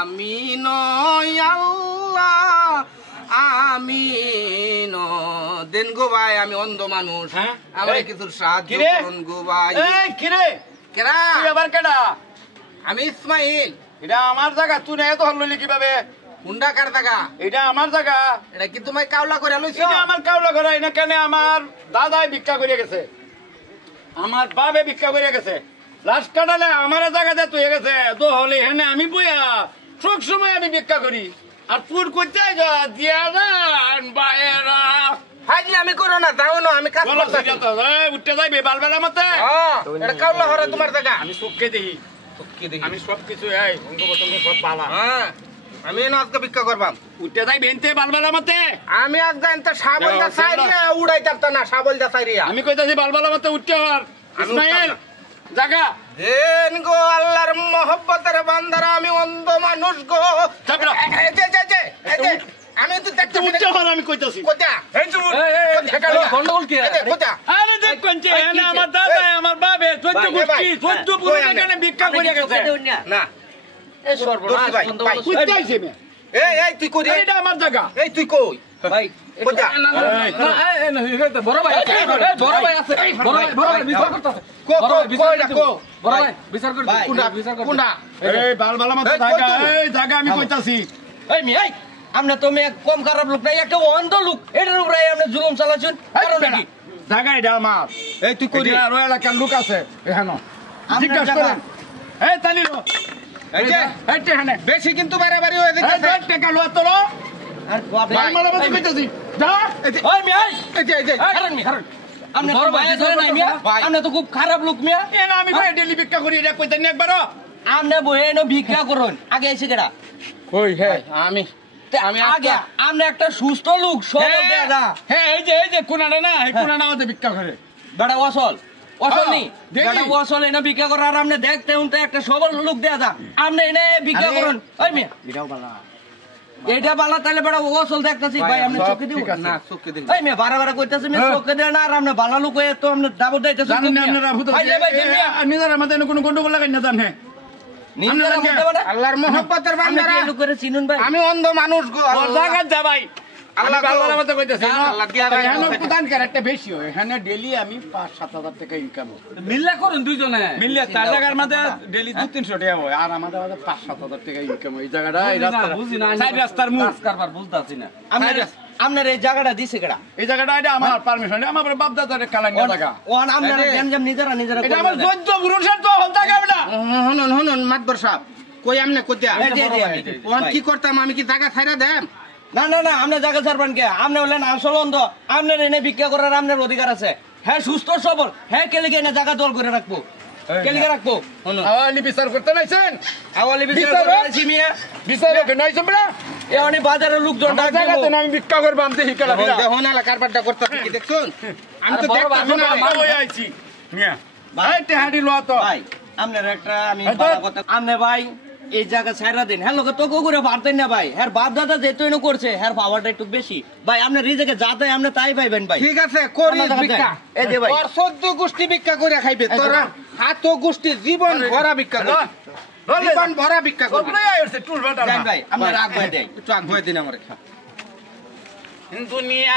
আমিন আল্লাহ আমিন। দেন গো ভাই, আমি অন্ধ মানুষ, আমার কিছু সাহায্য করুন গো ভাই। কিরে কেরা তুই আবার কেডা? আমি ইসমাইল। এটা আমার জায়গা, তুই না এত হল্লি কিভাবে? কোনটা কার জায়গা? এটা আমার জায়গা। এটা কি তুমি কাউলা করে লইছো? এটা আমার কাউলা করা। এটা কেন আমার দাদাই ভিক্ষা করে গেছে, আমার বাবে ভিক্ষা করে গেছে। লাস্ট কাটালে আমার জায়গাতে তুই গেছে তো হলে হেনে আমি বইয়া সব সময় আমি ভিক্ষা করি। আর তুই করতে দিয়া যান বাইরা হাজি আমি করো না, যাও না, আমি কাজ করতেছি। উঠতে যাইবে বালবেলা মতে। এটা কাউলা হরে তোমার জায়গা। আমি চোখকে দেখি, আমি সবকিছু এই অঙ্গ প্রত্যঙ্গ সব পালা। আমি না আজকে ভিক্ষা করবাম। উঠতে যাই বেনতে বালবেলা মতে। আমি আজকে এনতে সাবল দা সাইরিয়া উড়াই যাবতা না, সাবল দা সাইরিয়া। আমি কইতাছি বালবেলা মতে উঠতে হর। ইসমাইল জায়গা দেন গো আল্লাহর মহব্বতের বান্দারা, আমি অন্ধ মানুষ গো। আমি তো দেখতে উঠতে হর। আমি কইতাছি কোথা এই যে গন্ডগোল কি? কোথা? আরে দেখ কোনছে এনে আমার দাদা আমার বাবে 14 গোষ্ঠী 14 পুরো এখানে ভিক্ষা করে গেছে না। এই সর্বনাশ বন্ধ বলো। কইতাইছে মে এই তুই কই? এটা আমার জায়গা। এই তুই কই ভাই কোথা? বড় ভাই আছে, বড় ভাই আছে, বড় ভাই বিচার করতেছে। কো বড় ভাই বিচার করতে কোনটা এই বালবালা মতে জায়গা, এই জায়গা আমি কইতাছি। এই মি এই আমরা তো মে কম খারাপ লোক নাই, একটা অন্ধ লোক, এটার উপরে আমরা জুলুম চালাছুন। কারণ কি জায়গা এটা আমার। এই তুই কই? আর ওই এলাকার লোক আছে এখানে, জিজ্ঞাসা করেন। এই তালিলো এই যে এই টেহানে বেশি কিন্তু বাড়াবাড়ি হয়ে এই যাচ্ছে। টাকা লওয়া তোলো। আর বাবা বালবালা মতে কইতাছি যা। ওই মি এই এই যে কারণ মি কারণ আমরা বড় ভাই ধরে নাই মিয়া, আমরা তো খুব খারাপ লোক মিয়া। এনা আমি ভাই ডেলি ভিক্ষা করি, এটা কইতানি একবার। আমরা বহে এনো ভিক্ষা করুন, আগে এসে কেডা? কই হে আমি আগে আমরা একটা সুস্থ লোক, সবল দেয়া। হ্যাঁ এই যে কোনাটা না, এই কোনাটা আমাদের ভিক্ষা করে। বেটা অসল নি দেখি। বেটা অসল এনে ভিক্ষা করার আর আপনি দেখতে উনতে একটা সবল লোক দেয়া যা, আপনি এনে ভিক্ষা করুন। ওই মিয়া এটাও বালা, এটা বালা, তাহলে বেটা অসল দেখতাছি ভাই, আপনি চোখে দিব না, চোখে দিন। এই মিয়া বারবার কইতাছি মিয়া চোখে দেন, আর আপনি বালা লোক হয়ে তো আপনি দাবত দিতেছেন। জানেন না আপনারা ভূত ভাই ভাই মিয়া নিজের আমাদের কোনো গন্ডগোল লাগাই না জানেন। নিজের মধ্যে মানে আল্লাহর মহব্বতের আপনি বান্দারা, কি করে চিনুন ভাই? আমি অন্ধ মানুষ গো। ওর জায়গা যা ভাই, আল্লাহ আল্লাহ বালবালা মতে কইতাছি। আল্লাহ দিয়া দেয়। এখানে প্রধান ক্যারেক্টার বেশি হয়, এখানে ডেইলি আমি 5-7 হাজার টাকা ইনকাম হয়। মিল্লা করুন দুইজনে মিললে 4 টাকার মধ্যে ডেইলি 200-300 টাকা হয়, আর আমাদের 5-7 হাজার টাকা ইনকাম হয়। এই জায়গাটা এই রাস্তা বুঝি না, সাইড রাস্তার মুখ। কারবার বুঝতাছি না। আপনার এই জায়গাটা দিছে কেডা? এই জায়গাটা এটা আমার পারমিশন, আমার বাপ দাদার কালাঙ্গা জায়গা। ওন আপনারা গেমজাম নিজেরা এটা আমার 14 পুরুষের তো হল জায়গা বেটা। শুনুন মাতবর সাহেব, কই আমনে কোথা? ওন কি করতাম আমি, কি জায়গা ছাইরা দেন? না না না, আপনি জায়গা ছাড়বেন কে? আপনি হলেন আসল অন্ধ, আপনার এনে ভিক্ষা করার আপনার অধিকার আছে। হ্যাঁ সুস্থ সবল, হ্যাঁ কেলিকে এনে জায়গা দল করে রাখবো, কেলিকে রাখবো। আওয়ালি বিচার করতে নাইছেন, আওয়ালি বিচার বিচার করে আইছি মিয়া, বিচার করতে নাইছেন বেটা। এখানে বাজারের লোকজন ডাক জায়গা দেবো। তো আমি ভিক্ষা করব, আমি দেখি কেলা বিলা দেখুন এলাকার পাটটা করতেছি কি দেখছুন? আমি তো বড় দেখতাছি না। আমি হই আইছি মিয়া ভাই তেহাডি লওয়া তো ভাই আপনার একটা আমি এই তো। ভালো কথা, আপনি ভাই এই জায়গা ছাইরা দিন। হ্যাঁ লোক তো করে পারতেন না ভাই, হ্যাঁ বাপ দাদা যেহেতু এনে করছে, হ্যাঁ পাওয়ারটা একটু বেশি ভাই। আপনার এই জায়গায় যাতে আপনি তাই পাইবেন ভাই। ঠিক আছে, করি আমার জায়গা ভিক্ষা। এই যে ভাই। তোর 14 গোষ্ঠী ভিক্ষা করে খাইবে, তোরা হাত গোষ্ঠী জীবন ভরা ভিক্ষা করবে, জীবন ভরা ভিক্ষা করবে। কতই আইছে টুল বাটা ভাই আপনি রাগ ভাই দেয় একটু আগ হয়ে দিন আমারে। দুনিয়া